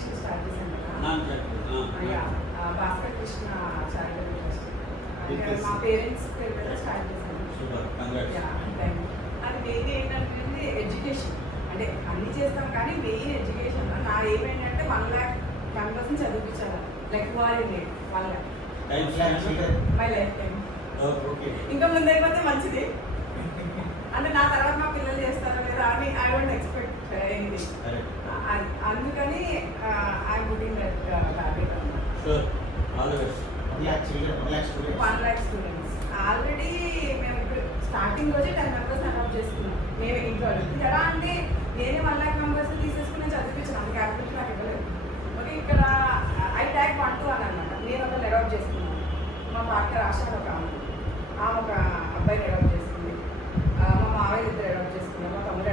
Application start చేశాను కదా. Bhaskar Krishna charitable trust అంటే మా. పేరెంట్స్ పేరు మీద స్టార్ట్ చేశాను. అది మెయిన్ ఏంటంటే ఎడ్యుకేషన్ అంటే అన్ని చేస్తాం కానీ మెయిన్ ఎడ్యుకేషన్ నా ఏమేంటంటే వన్ ల్యాక్ వన్ పర్సెంట్ చదివించాలి లైక్ వారి one lakh my life time okay ఇంకా ముందు అయిపోతే మంచిది. అంటే నా తర్వాత మా పిల్లలు చేస్తారో లేదా అని I don't expect anything correct అందుకని ఐ పుట్టింగ్ దట్ టార్గెట్ అన్నమాట. Sure all the best one lakh students already మేము స్టార్టింగ్ రోజే టెన్ మెంబర్స్ అడాప్ట్ చేసుకున్నాం. మేము ఇంట్లో ఎలా అంటే నేనే వన్ ల్యాక్ మెంబర్స్ తీసేసుకుని చదివించాను అంత క్యాపిటల్ నాకు ఇవ్వలేదు. ఓకే ఇక్కడ ఐ ట్యాగ్ వన్ టూ అని అనమాట నేను ఒకరిని అడాప్ట్ చేసుకున్నాను. మా పార్ట్నర్ ఆశ ఒక ఆమె. ఆమె ఒక అబ్బాయిని అడాప్ట్ చేసుకుంది. ఆ, మా మావయ్య ఇద్దరు అడాప్ట్ చేసుకున్నాం. మా తమ్ముడు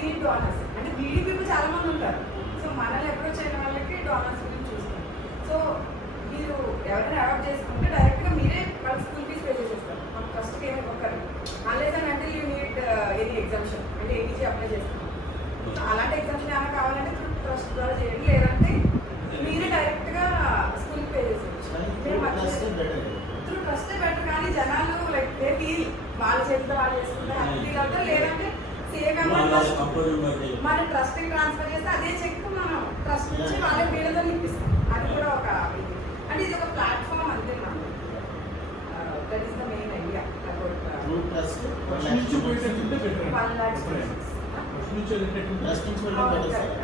సో వీ నీడ్ డోనర్స్ అంటే బీడీ పీపుల్ చాలా మంది ఉంటారు. సో మనల్ని అప్రోచ్ అయిన వాళ్ళకి డోనర్స్ గురించి చూస్తాం సో మీరు ఎవరైనా అడాప్ట్ చేసుకుంటే డైరెక్ట్గా మీరే వాళ్ళ స్కూల్ ఫీజ్ పే చేసేస్తారు. మాకు ఫస్ట్కి ఏమి ఒక్కరు. అన్లెస్ అని అంటే యూ నీడ్ ఎనీ ఎగ్జామ్షన్ అంటే ఏటీజీ అప్లై చేస్తున్నాం సో అలాంటి ఎగ్జామ్షన్ ఏమైనా కావాలంటే ట్రస్ట్ ద్వారా చేయండి. లేదంటే మీరే డైరెక్ట్గా స్కూల్కి పే చేసేయచ్చు. త్రూ ట్రస్ట్ బెటర్ కానీ జనాలు లైక్ దే ఫీల్ వాళ్ళ చేతితో వాళ్ళు చేసుకుంటే హ్యాపీ అవుతారు లేదంటే మన ట్రస్ట్ ట్రాన్స్ఫర్ చేస్తే అదే చెక్ మనం ట్రస్ట్ నుంచి వాళ్ళకి వీళ్ళతో ఇప్పిస్తాం. అది కూడా ఒక. అంటే ఇది ఒక ప్లాట్ఫామ్ అంతే మనం that is the main idea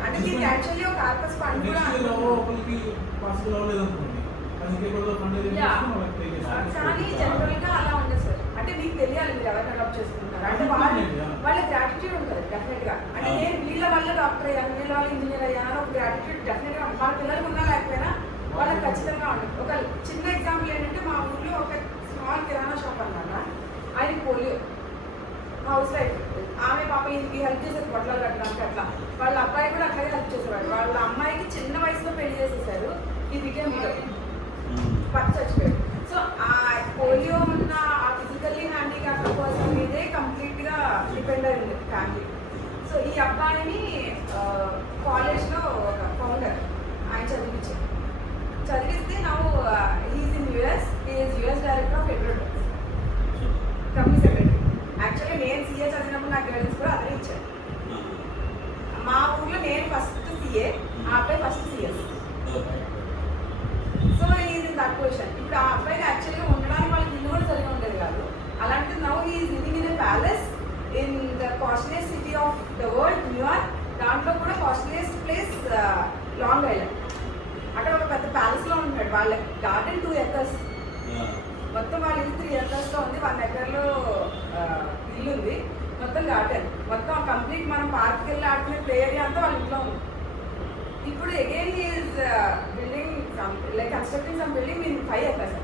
అంటే యాక్చువల్లీ ఒక ఫండ్ కూడా. కానీ జనరల్గా అలా ఉండదు సార్ అంటే మీకు తెలియాలి మీరు ఎవరిని అడాప్ట్ చేసుకుంటారు అంటే వాళ్ళ Yeah. వాళ్ళ గ్రాటిట్యూడ్ ఉంటుంది డెఫినెట్గా అంటే Ah. నేను వీళ్ళ వల్ల డాక్టర్ అయ్యాను వీళ్ళ వల్ల ఇంజనీర్ అయ్యాను ఒక గ్రాటిట్యూడ్ డెఫినెట్గా ఉంటుంది. వాళ్ళ పిల్లలకు ఉన్నా లేకపోయినా వాళ్ళకి ఖచ్చితంగా ఉంటుంది. ఒక చిన్న ఎగ్జాంపుల్ ఏంటంటే మా ఊర్లో ఒక స్మాల్ కిరాణా షాప్ అన్నమాట. ఆయన పోలియో. హౌస్ వైఫ్ ఆమె పాప ఈయనకి హెల్ప్ చేసేది బట్టలు కట్టడానికి అట్లా. వాళ్ళ అబ్బాయి కూడా అట్లాగే హెల్ప్ చేసేవాడు. వాళ్ళ అమ్మాయికి చిన్న వయసులో పెళ్ళి చేసేసారు. ఈ బికెమ్ పట్టు చచ్చిపోయాడు సో ఆ పోలియో ఉన్న ఆ ఫిజికల్లీ హ్యాండిక్యాప్ పర్సన్ మీదే కంప్లీట్గా డిపెండ్ అయింది ఫ్యామిలీ సో ఈ అబ్బాయిని కాలేజ్లో ఒక ఫౌండర్ ఆయన చదివించారు చదివిస్తే నా he's in US is US director of ఎడ్రోడ్ company secretary actually నేను సీఏ చదివినప్పుడు నాకు గైడెన్స్ కూడా అతనే ఇచ్చారు మా ఊర్లో నేను ఫస్ట్ సీఏ ఆ అబ్బాయి first CS so in that position ఇప్పుడు ఆ అబ్బాయికి యాక్చువల్గా ఉండడానికి వాళ్ళకి ఇల్లు కూడా సరిగా ఉండేది కాదు. అలాంటి now is living in palace in the costliest city of the world New York దాంట్లో కూడా కాస్ట్లియస్ట్ ప్లేస్ లాంగ్ ఐలాండ్ అక్కడ ఒక పెద్ద ప్యాలెస్లో ఉంటాడు వాళ్ళ గార్డెన్ టూ ఎకర్స్ మొత్తం వాళ్ళ ఇల్లు త్రీ ఎకర్స్లో ఉంది. వన్ ఎకర్లో ఆ, ఇల్లు ఉంది మొత్తం గార్డెన్ మొత్తం మనం పార్క్ వెళ్ళి ఆడుకునే ప్లే ఏరియా అంతా వాళ్ళ ఇంట్లో ఉంది ఇప్పుడు again is building like constructing some building in five acres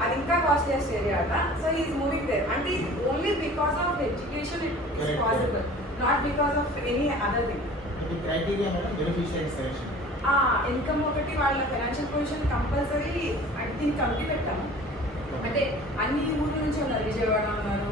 అది ఇంకా కాస్ట్లియస్ట్ ఏరియా అట సో ఈజ్ మూవింగ్ దేర్ అంటే ఇది only because of education it is possible not because of any other thing ఆ ఇన్కమ్ ఒకటి వాళ్ళ ఫైనాన్షియల్ పొజిషన్ కంపల్సరీ అంటే దీనికి కమిటీ పెట్టాము అంటే అన్ని ఊర్ల నుంచి ఉన్నారు విజయవాడ ఉన్నారు